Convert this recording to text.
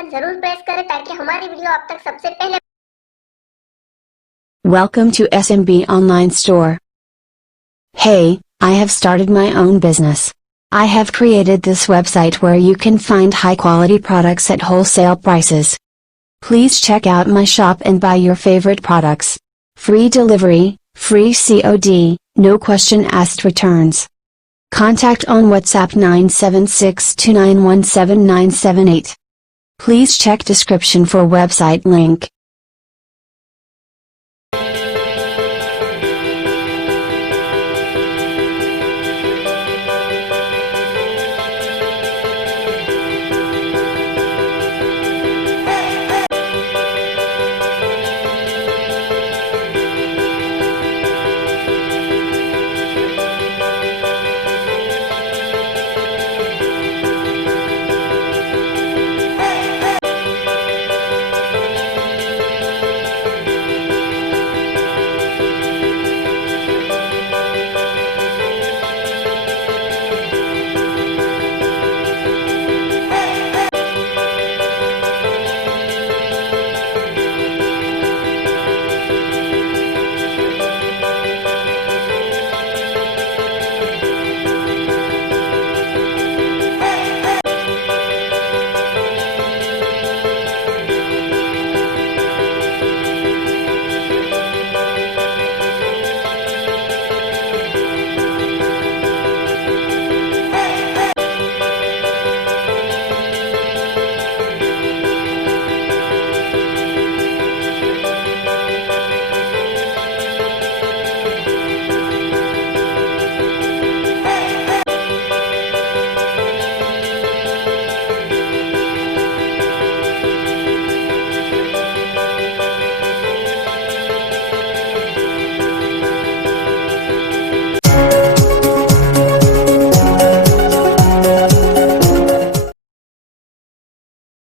Icon जरूर press करें ताकि हमारी वीडियो आप तक सबसे पहले। Welcome to SMB Online Store. Hey, I have started my own business. I have created this website where you can find high quality products at wholesale prices. Please check out my shop and buy your favorite products. Free delivery, free COD, no question asked returns. Contact on WhatsApp 97629179778. Please check description for website link.